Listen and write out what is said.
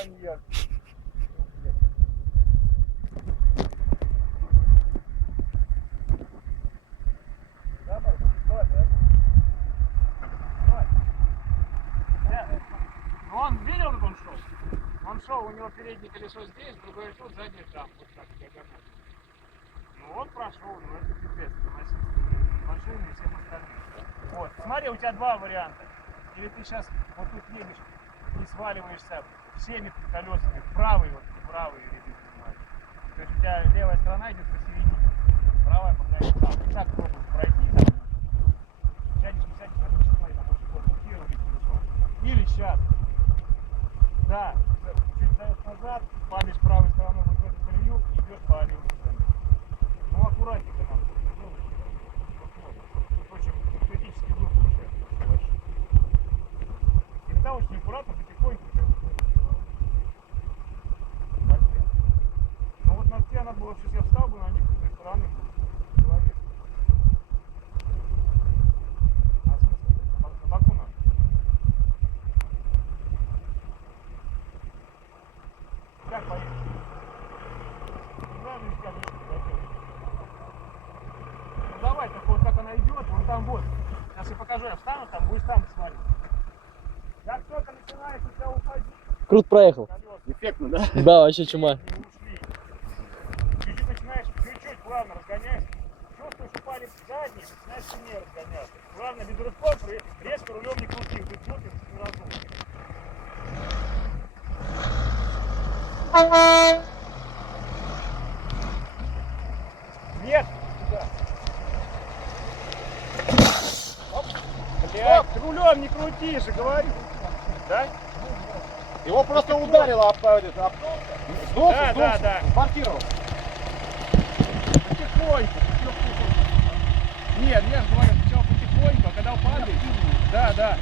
Маньяк. Давай, давай, давай. Давай. Ну он видел, как он шел? Он шел, у него переднее колесо здесь, другое тут, заднее там, вот. Он прошел, ну это пипец, машины и всем остальным. Вот, смотри, у тебя два варианта. Или ты сейчас вот тут едешь и сваливаешься всеми колесами правый, вот правый ряды занимаешь. То есть у тебя левая сторона идет посередине, правая по краю там. И так пробуешь пройти, сядешь, не сядешь, отлично, смотри, там очень сложно, где рулить колесом. Или сейчас, да, чуть назад, падаешь правой стороной вот в эту колею и идешь по левой стороне. Ну, аккуратненько там. ну, Тут очень критический груз получается. большой. Иногда очень аккуратно, потихоньку. как бы, так, да. Вот на тебе надо было, сейчас я встал бы на них с той стороны, человек. А смысл? На бок- на боку надо. Как знаю, ну, давай, так вот как она идет, вон там вот. Сейчас я покажу, я встану там, будешь там смотреть. Как только начинаешь у тебя уходить, Круто проехал. Эффектно, да? Да, вообще чума. Задний, начинаешь сильнее разгоняться. Главное, без рывков ре- резко рулем не крути, тут крутишь не разумно. Нет, туда. Оп. Блядь, рулем не крути же, говорю. Да? Его просто ударило об об- об- Сдох, Да, сдох, да, да. Потихоньку, потихоньку. Нет, я же говорю, сначала потихоньку, а когда упадет, да, да.